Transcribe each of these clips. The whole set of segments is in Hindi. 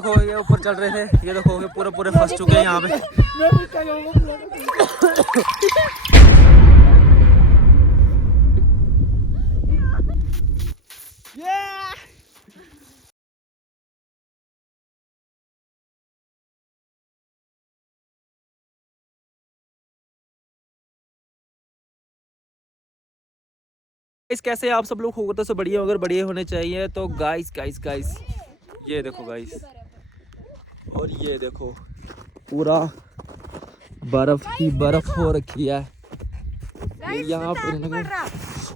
देखो ये ऊपर चल रहे थे, ये देखो पूरे पूरे फंस चुके हैं यहाँ पे। गाइस कैसे आप सब लोग होते तो बढ़िया, अगर बढ़िया होने चाहिए तो गाइस गाइस गाइस ये देखो गाइस, और ये देखो पूरा बर्फ ही बर्फ हो रखी है यहाँ पे।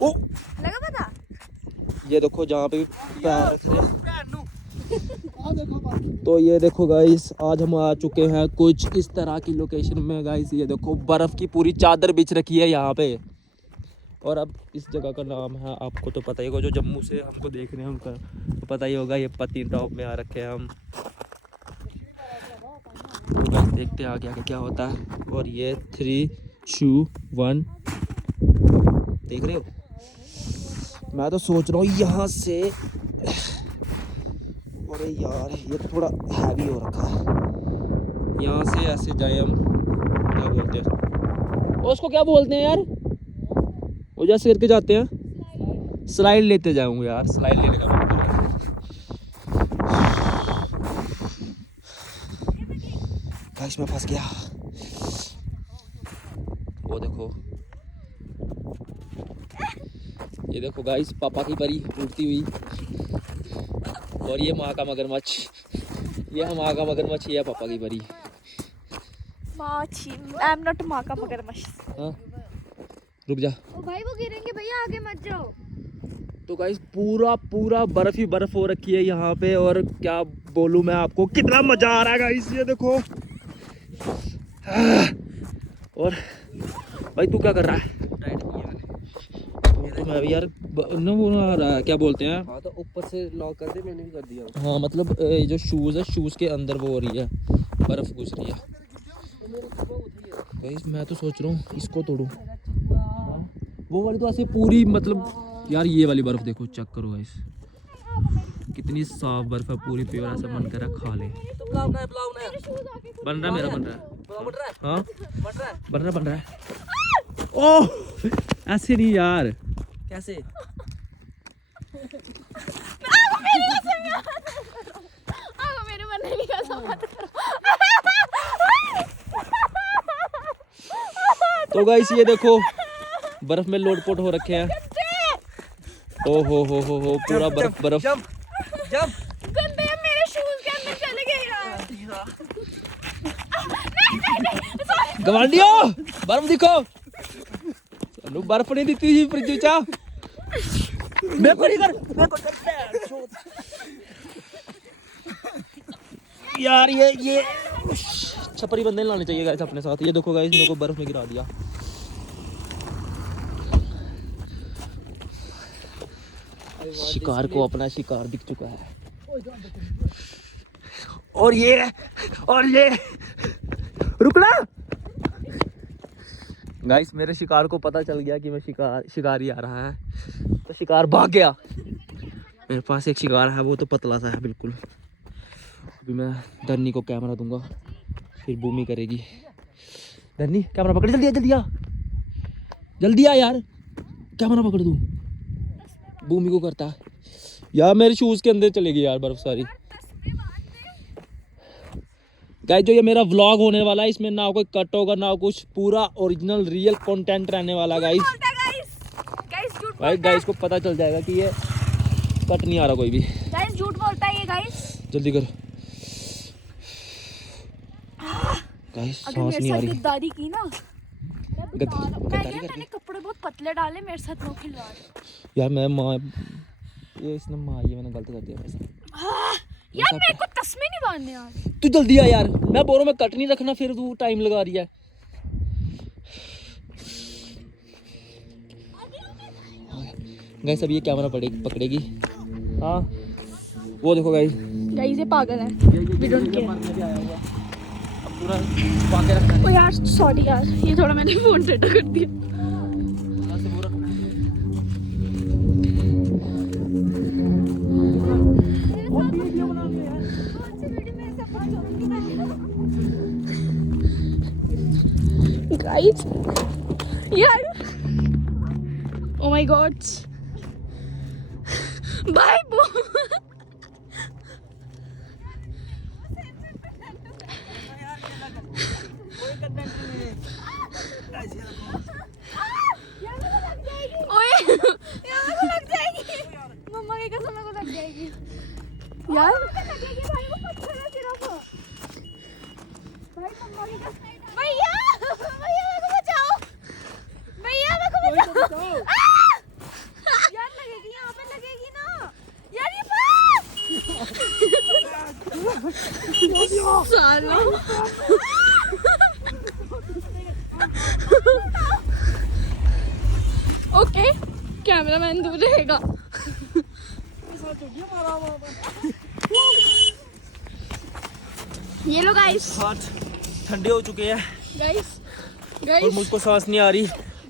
ओ लगा पता? ये देखो जहाँ पे पैर रख रहे। तो ये देखो गाइस आज हम आ चुके हैं कुछ इस तरह की लोकेशन में गाइस। ये देखो बर्फ की पूरी चादर बिछ रखी है यहाँ पे। और अब इस जगह का नाम है, आपको तो पता ही होगा, जो जम्मू से हमको देख रहे हैं उनका तो पता ही होगा, ये पत्नीटॉप में आ रखे हैं हम। तो बस देखते हैं आगे आगे क्या होता है। और ये 3, 2, 1 देख रहे हो। मैं तो सोच रहा हूँ यहाँ से, अरे यार ये तो थोड़ा हैवी हो रखा है, यहाँ से ऐसे जाए हम, क्या बोलते हैं उसको, क्या बोलते हैं यार वो जैसे करके जाते हैं, स्लाइड लेते जाऊंगा यार, स्लाइड लेने का मन कर रहा है। गाइस मैं फंस गया। वो देखो, ये देखो गाइस पापा की परी उड़ती हुई, और ये माँ का मगरमच्छ, ये माँ का मगरमच्छ, ये पापा की परी। आई एम नॉट माँ का मगरमच्छ। हाँ रुक जा। ओ भाई वो गिरेंगे भैया, आगे मत जाओ। तो गाइस पूरा पूरा बर्फ ही बर्फ हो रखी है यहाँ पे, और क्या बोलूँ मैं आपको, कितना मजा आ रहा है गाइस। ये देखो। और भाई तू क्या कर रहा है? तो मैं भी यार न वो आ रहा है, क्या बोलते हैं। हाँ तो ऊपर से लॉक कर दे, मैंने भी कर दिया। हाँ मतलब जो शूज़ है, शूज़ के अंदर वो हो रही है, बर्फ घुस रही है। गाइस मैं तो सोच रहा हूँ इसको तोड़ूं। वो वाली तो ऐसे पूरी, मतलब यार ये वाली बर्फ देखो, चेक करो गाइस कितनी साफ बर्फ है, पूरी प्योर, ऐसा मन कर रहा है खा ले। बन रहा है मेरा, बन रहा है। हाँ बन रहा है। ओह ऐसे नहीं यार, कैसे? मेरे मन नहीं कर। तो गाइस ये देखो बर्फ में लोटपोट हो रखे हैं। ओ हो पूरा बर्फ बर्फ। गंदे मेरे शूज के अंदर चले गए यार। गवांडियो बर्फ दिखो, बर्फ नहीं दिखती थी प्रत्युचा। मैं को नहीं कर यार, ये छपरी बंदे लाने चाहिए गाइस अपने साथ। ये देखो गाइस मेरे को बर्फ में गिरा दिया। शिकार को अपना शिकार दिख चुका है। और ये रुकना गाइस, मेरे शिकार को पता चल गया कि मैं शिकारी आ रहा है, तो शिकार भाग गया। मेरे पास एक शिकार है, वो तो पतला सा है बिल्कुल। अभी मैं धरनी को कैमरा दूंगा, फिर भूमि करेगी। धरनी कैमरा पकड़, जल्दी आ यार, कैमरा पकड़ दूं। भूमि को करता है यार, मेरे शूज के अंदर चलेगी यार बर्फ सारी। गाइस जो ये मेरा व्लॉग होने वाला है, इसमें ना कोई कट होगा ना कुछ, पूरा ओरिजिनल रियल कंटेंट रहने वाला गाइस। भाई गाइस को पता चल जाएगा कि ये कट नहीं आ रहा कोई भी। गाइस झूठ बोलता है ये गाइस। जल्दी कर गाइस, सांस नहीं आ रही। गद्दारी की ना, गद्दारी मैंने कपड़े बहुत पतले डाले, मेरे साथ नो खिलवाड़। यार मैं माँ, ये इसने मारी, मैंने गलत कर दिया मेरे साथ। यार मेरे को तस्मे नहीं बांधने यार। तू जल्दी आ यार, मैं बोल रहा हूं मैं कट नहीं रखना, फिर तू टाइम लगा रही है। गाइस अब ये कैमरा पकड़ेगी। हाँ वो देखो गाइस, ये पागल है। We don't care. अब पूरा पाके रखना है। ओ यार सॉरी यार, ये थोड़ा मैंने फोन टेढ़ा कर दिया। गाइस यार, ओ माय गॉड, बाय बो। ओए यार मेरे को लग जाएगी, मम्मा की कसम मेरे को लग जाएगी यार, लगेगी भाई, वो पत्थर है सिर्फ भाई, मम्मा की कसम। भैया भैया मेरे को बचाओ, भैया मेरे को बचाओ। यार लगेगी, यहाँ पे लगेगी ना यार, ये साला। ओके, कैमरामैन दूर रहेगा। ये लो गाइस, हाथ ठंडे हो चुके हैं गाइस और गाइस, मुझको सांस नहीं आ रही।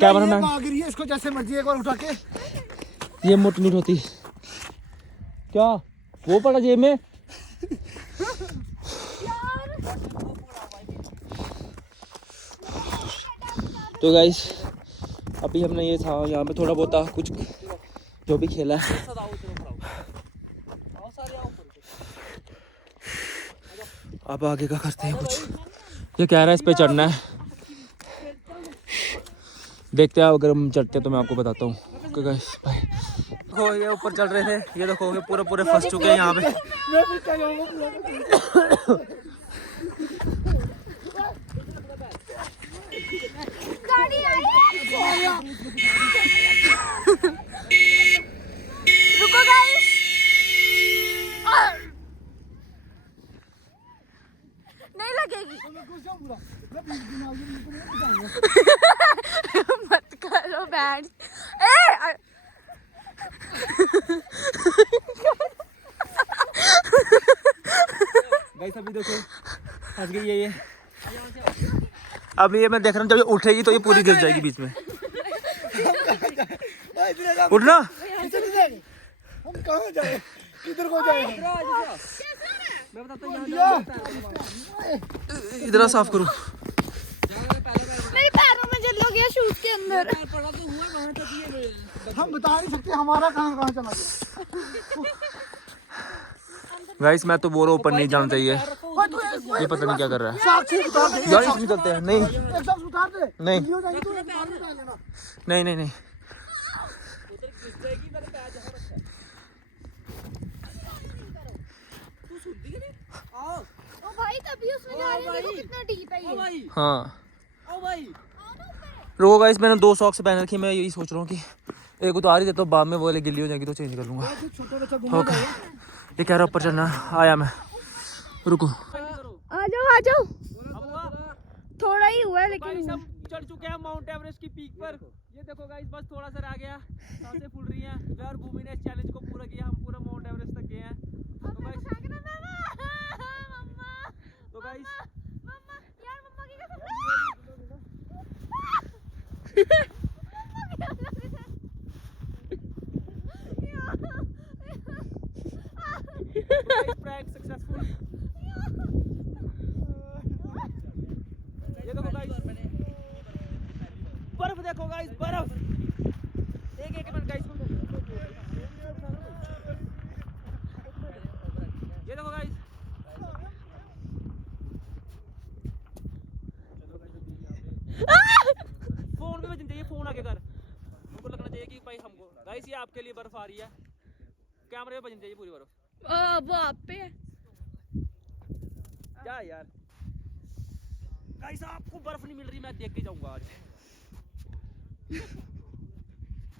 कैमरामैन भाग रही है, इसको जैसे मर्जी एक बार उठा के। ये मोट नहीं होती क्या, वो पड़ा जेब में। तो गाइस अभी हमने ये था यहाँ पे थोड़ा बहुत कुछ जो भी खेला है। अब आगे का करते हैं कुछ। ये कह रहा है इस पे चढ़ना है, देखते हैं अगर हम चढ़ते हैं तो मैं आपको बताता हूँ। Okay guys bye. देखो ये ऊपर चढ़ रहे थे, ये देखो ये पूरे फंस चुके हैं यहाँ पे। गाड़ी आई है। रुको गाइस, नहीं लगेगी। मत करो बैंड। गाइस अभी देखो फंस गई है ये। अब ये मैं देख रहा हूँ जब ये उठेगी तो ये पूरी गिर जाएगी बीच में। उठना, हम कहाँ जाए, किधर को जाए? मैं बताता हूँ, इधर साफ करो। मेरे पैरों में जल हो गया शूज के अंदर। हम बता नहीं सकते हमारा कहाँ चला गया। गाइस मैं तो बोल रहा हूँ ऊपर नहीं जाना चाहिए, ये पता नहीं क्या कर रहा है यार। इसमें चलते हैं, नहीं नहीं नहीं नहीं नहीं। ओ भाई तभी उसमें जा रही है, देखो कितना डीप है ये। हाँ रुको गाइस, मैंने 2 सॉक्स पहन रखी। मैं यही सोच रहा हूँ कि एक उतार ही देता हूँ, बाद में वो वाली गिल्ली हो जाएगी तो चेंज कर लूँगा। ओके ये कह रहा ऊपर चढ़ना, आया मैं। रुको आ जाओ, थोड़ा ही हुआ है लेकिन हम चढ़ चुके हैं माउंट एवरेस्ट की पीक पर। ये देखो गाइस बस थोड़ा सा रह गया, सांसें फूल रही हैं। मैं और भूमि ने इस चैलेंज को पूरा किया, हम पूरा माउंट एवरेस्ट तक गए हैं। तो गाइस मम्मा यार, मम्मा की कसम। Prank successful. ये देखो गाइस बर्फ, देखो गाइस बर्फ। एक मिनट गाइस, ये देखो गाइस। फोन भी बजना चाहिए, फोन आगे कर, उनको लगना चाहिए कि भाई हमको गाइस ये आपके लिए बर्फ आ रही है। कैमरे में बजनी चाहिए पूरी बर्फ। वो आप पे है क्या यार गाइस, आपको बर्फ नहीं मिल रही, मैं देख के जाऊंगा आज।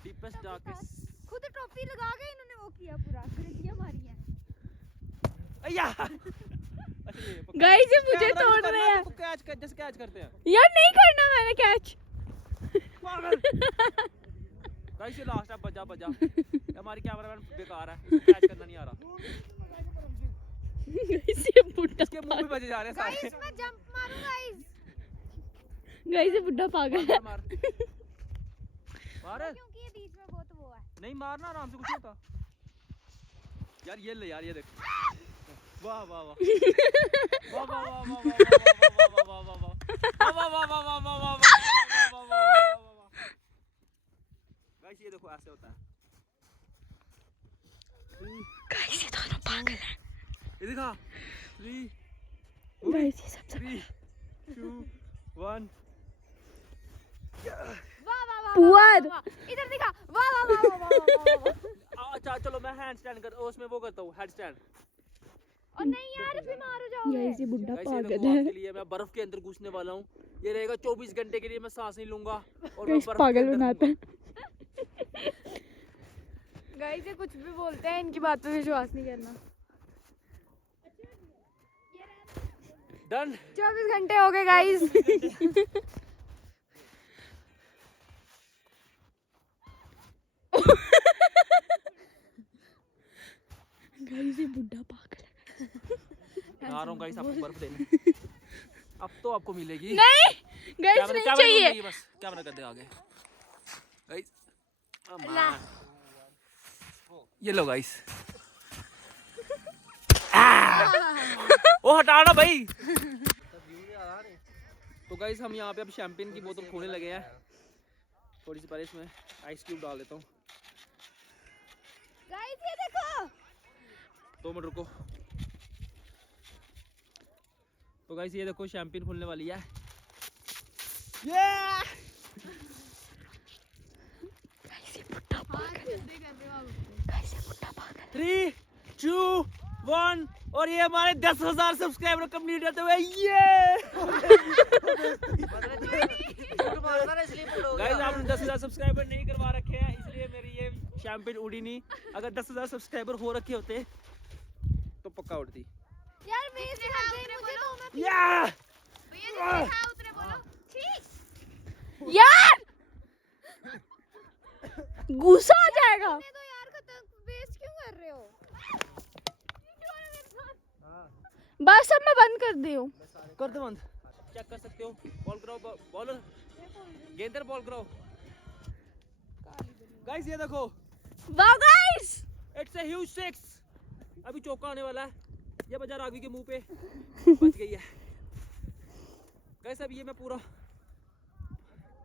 Deepest darkest. खुद टोपी लगा के इन्होंने वो किया, पूरा कृतियां मारी हैं। गाइस ये मुझे तोड़ रहे हैं। कैच कर, जैसे कैच करते हैं यार, नहीं करना मैंने कैच। गाइस ये लास्ट है, बजा हमारी कैमरामैन बेकार है, कैच करना नहीं आ रहा। गाइस ये बुड्ढा, इसके मुंह में बजे जा रहे हैं सारे। गाइस मैं जंप मारूं गाइस। गाइस ये बुड्ढा पागल है। मार क्योंकि ये बीच में बहुत वो है। नहीं मारना, आराम से, कुछ नहीं होता यार। ये ले यार, ये देख, वाह वाह वाह। गाइस ये देखो ऐसे होता है। गाइस ये दोनों पागल हैं। ये देखा 3 गाइस ये सब 3 2 1 पुअर इधर दिखा। वाह वाह वाह वाह वाह। अच्छा चलो मैं हैंड स्टैंड कर उसमें वो करता हूँ हेड स्टैंड। और नहीं यार बीमार हो जाओगे। गाइस ये बुड्ढा गाइस ये पागल देखो है। आपके लिए मैं बर्फ के अंदर घुसने वाला हूँ। ये रहेगा 24 घंटे के लिए, मैं सांस नहीं लूंगा और मैं गाइस बर्फ के पागल अंदर बनाता है। गाइस ये कुछ भी बोलते हैं, इनकी बात पे विश्वास नहीं करना। डन। 24 घंटे हो गए गाइस। गाइस ये बुड्ढा पागल है। आ रहा हूँ गाइस आपको बर्फ देने। अब तो आपको मिलेगी। नहीं गाइस नहीं चाहिए। बस कैमरा कर दे आगे गाइस। ये लो गाइस। ओ हटाना भाई। तो गाइस हम यहाँ पे अब शैंपेन की बोतल खोलने लगे हैं। थोड़ी सी पहले इसमें आइस क्यूब डाल देता हूँ। गाइस ये देखो। 2 मिनट रुको। तो गाइस ये देखो शैंपेन खुलने वाली है। गाइस ये बुड्ढा पागल है। गाइस ये बुड्ढा पागल है। 3 2 1 और ये हमारे 10,000 सब्सक्राइबर कंप्लीट होते हुए ये गाइस आपने 10,000 सब्सक्राइबर नहीं करवा रखे हैं इसलिए मेरी ये शैंपेन उड़ी नहीं। अगर 10,000 सब्सक्राइबर हो रखे होते तो पक्का उड़ती। यार मेरे से हाथ दे मुझे तो मैं या भैया जी हाथ उतरे बोलो। ठीक यार गुस्सा आ जाएगा। तो यार खत्म वेस्ट क्यों कर रहे हो? बस अब मैं बंद कर दी हूँ। कर दो बंद। चेक कर सकते हो। बॉल कराओ बॉलर गेंदर बॉल कराओ। गाइस ये देखो वाह गाइस इट्स अ ह्यूज 6। अभी चौका आने वाला है। ये बजा राघवी के मुंह पे बच गई है। गाइस अब ये मैं पूरा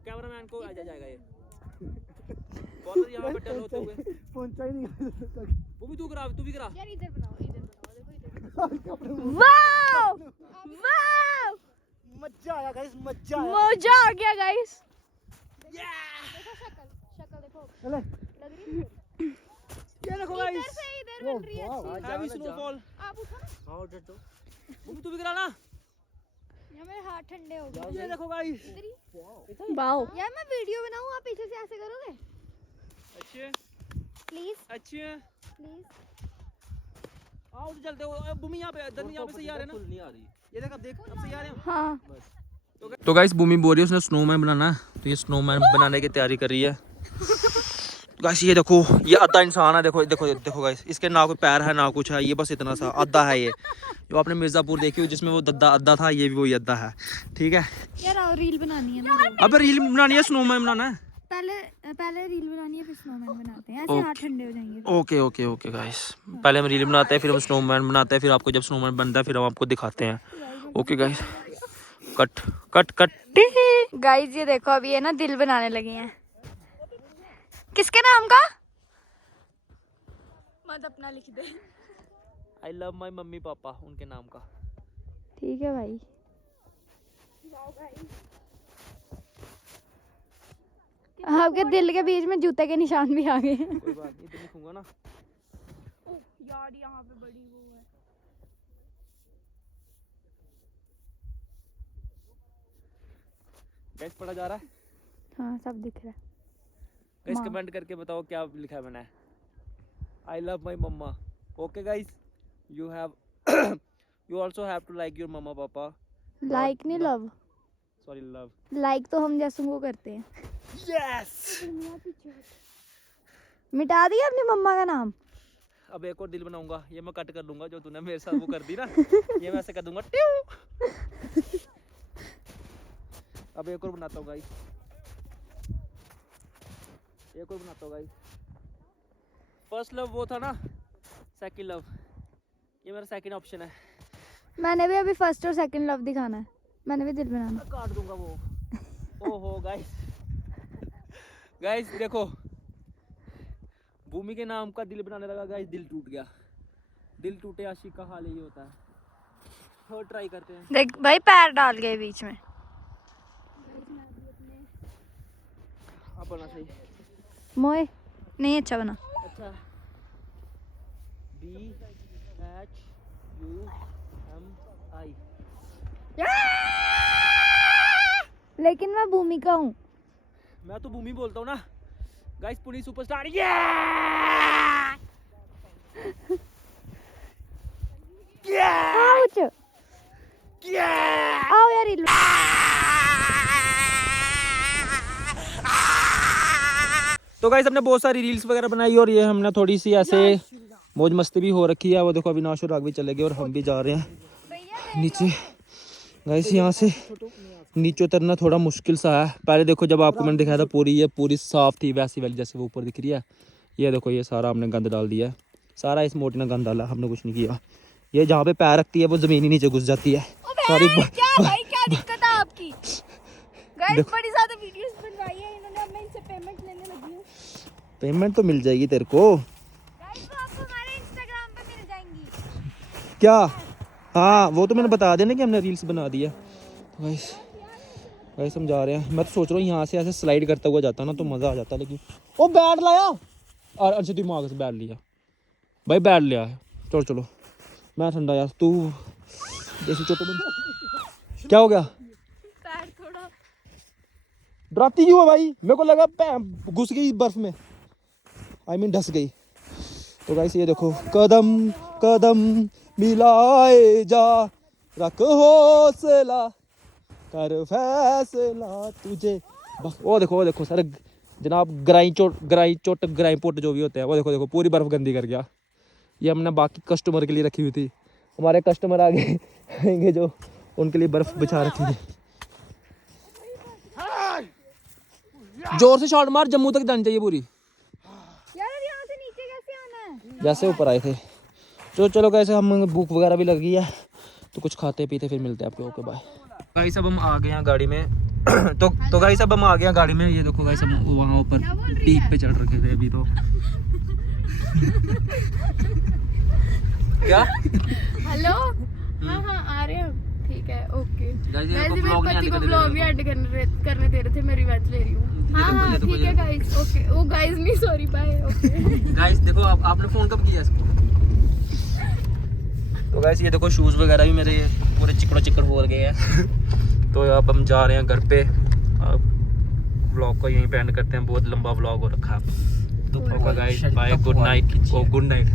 कैमरामैन को आ जाएगा ये बॉलर यहाँ पे डल होते हुए। पहुंचा ही नहीं वो भी तू करा तू भी करा। यार इधर बनाओ देखो इधर। अपने वाओ वाओ मजा आया गाइस, मजा आया। मजा आ गया गाइस। देखो शक्ल देखो चले लग रही है। ये देखो इधर गाइस से इधर बन रही है अच्छी। Heavy snowfall. आप उठो ना। हां उठ तो वो भी तू भी करा ना। यार मेरे हाथ ठंडे हो गए। ये देखो गाइस इधर ही। वाओ यार मैं वीडियो बनाऊं, आप पीछे से ऐसे करोगे अच्छे प्लीज अच्छे प्लीज। आओ तो चलते हो। भूमि यहाँ पे इधर यहाँ पे सही आ रहे हैं ना। नहीं आ रही ये देख अब देख अब सही आ रहे हैं। हाँ तो गाइस भूमि बोल रही है उसने स्नोमैन बनाना है तो ये स्नोमैन बनाने की तैयारी कर रही है। गाइस ये देखो ये आधा इंसान है। देखो देखो देखो गाइस इसके ना कोई पैर है ना कुछ है। ये बस इतना सा आधा है। ये जो आपने मिर्जापुर देखी हुई जिसमें वो दद्दा आधा था ये भी वही आधा है। ठीक है यार और रील बनानी है ना। अब रील बनानी है स्नोमैन बनाना है। पहले रील बनानी है फिर स्नोमैन बनाते हैं। ऐसे हाथ ठंडे हो जाएंगे। ओके ओके ओके गाइस पहले हम रील बनाते हैं फिर हम स्नोमैन बनाते हैं फिर आपको जब स्नोमैन बनता है फिर हम आपको दिखाते हैं। Okay guys cut cut cut. Guys ये देखो अभी है ना दिल बनाने लगे हैं। किसके नाम का? मत अपना लिख दे। आई लव माई मम्मी पापा उनके नाम का। ठीक है भाई। आपके दिल के बीच में जूते के निशान भी आ गए हैं। कोई बात नहीं तो लिखूंगा ना। यार यहाँ पे बड़ी वो है। गाइस पढ़ा जा रहा है। हाँ सब दिख रहा है। गाइस कमेंट करके बताओ क्या लिखा है मैंने। I love my mama. Okay guys you have you also have to like your mama papa. Like नहीं लव। Sorry love. लाइक तो हम जैसों को करते हैं। यस मिटा दिया अपनी मम्मा का नाम। अब एक और दिल बनाऊंगा। ये मैं कट कर लूंगा जो तूने मेरे साथ वो कर दी ना। ये मैं ऐसे कर दूंगा ट्यू। अब एक और बनाता हूँ गाइस। एक और बनाता हूँ गाइस। फर्स्ट लव वो था ना। सेकंड लव ये मेरा सेकंड ऑप्शन है। मैंने भी अभी फर्स्ट और सेकंड लव दिखाना है, मैंने भी दिल बनाना। काट दूंगा वो। ओहो गाइस, गाइस देखो भूमि के नाम का दिल बनाने लगा गाइस, दिल टूट गया। दिल टूटे आशिक का हाल यही होता है। थर्ड ट्राई करते हैं। देख भाई पैर डाल गए बीच में। अब बना सही। मोए नहीं अच्छा बना। अच्छा BHUMI। लेकिन मैं भूमिका हूँ। मैं तो भूमि बोलता हूँ ना गाइस। पुनी सुपरस्टार। आउच। आओ यार इल्लू। तो गाइस हमने बहुत सारी रील्स वगैरह बनाई और ये हमने थोड़ी सी ऐसे मौज मस्ती भी हो रखी है। वो देखो अविनाश और राघवी चले गए और हम भी जा रहे हैं नीचे। गाइस यहाँ से नीचे उतरना थोड़ा मुश्किल सा है। पहले देखो जब आपको मैंने दिखाया था ये पूरी साफ थी वैसी वाली जैसे वो ऊपर दिख रही है। ये देखो ये सारा हमने गंद डाल दिया है, सारा इस मोटी ने गंद डाला, हमने कुछ नहीं किया। ये जहाँ पे पैर रखती है वो जमीन ही नीचे घुस जाती है सारी। क्या भाई क्या दिक्कत है आपकी? गाइस बड़ी ज्यादा वीडियोस बनवाई है इन्होंने, अब मैं इनसे पेमेंट लेने लगी हूँ। पेमेंट तो मिल जाएगी तेरे को। गाइस वो आपको हमारे इंस्टाग्राम पे मिल जाएंगी। क्या? हाँ वो तो मैंने बता दिया ना कि हमने रील्स बना दी है। गाइस गाइस हम जा रहे हैं। मैं तो सोच रहा हूँ यहाँ से ऐसे स्लाइड करता हुआ जाता ना तो मज़ा आ जाता, लेकिन ओ बैट लाया और अच्छे दिमाग से बैट लिया भाई, बैट लिया है। चलो चलो मैं ठंडा यार, तू जैसे छोटे बंद। क्या हो गया? पैर थोड़ा डराती क्यों है भाई? मेरे को लगा घुस गई बर्फ में, आई मीन ढस गई। तो गाइस ये देखो कदम कदम मिलाए जा, रख हौसला कर फैसला तुझे। वो देखो सर जनाब ग्राई चोट जो भी होते हैं वो देखो पूरी बर्फ गंदी कर गया। ये हमने बाकी कस्टमर के लिए रखी हुई थी, हमारे कस्टमर आगे आएंगे जो उनके लिए बर्फ बिछा रखी थी। जोर से शॉट मार, जम्मू तक जानी चाहिए पूरी। यार यहाँ से नीचे कैसे आना है? जैसे ऊपर आए थे। तो चलो कैसे हम भूख वगैरह भी लग गई है तो कुछ खाते पीते फिर मिलते हैं आपको। Okay bye guys. अब हम आ गए हैं गाड़ी में। तो गाइस अब हम आ गए हैं गाड़ी में। ये देखो गाइस हम वहाँ ऊपर पीक पे चढ़ रखे थे अभी तो। क्या? हेलो हाँ हाँ आ रहे हैं, ठीक है ओके। गाइस वैसे मेरे पति को ब्लॉग भी ऐड करने दे रहे थे, मैं रिवेंज ले रही हूँ। हाँ हाँ ठीक है गाइस ओके। वो गाइस नहीं सॉरी बाय ओके। गाइस देखो आपने फोन कब किया इसको? तो गाइस ये देखो शूज़ वगैरह भी मेरे पूरे चिकड़ हो गए हैं। तो अब हम जा रहे हैं घर पे। व्लॉग को यहीं पे एंड करते हैं, बहुत लंबा व्लॉग हो रखा है। तो गाइस बाय, गुड नाइट। ओ गुड नाइट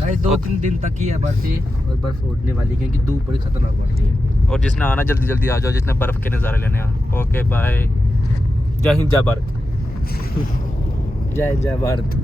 गाइस। 2-3 दिन तक ही है बर्फी और बर्फ उड़ने वाली क्योंकि धूप बड़ी खतरनाक पड़ती है। और जिसने आना जल्दी जल्दी आ जाओ, जिसने बर्फ़ के नज़ारे लेने आ। Okay bye. जय हिंद जय भारत। जय जय भारत।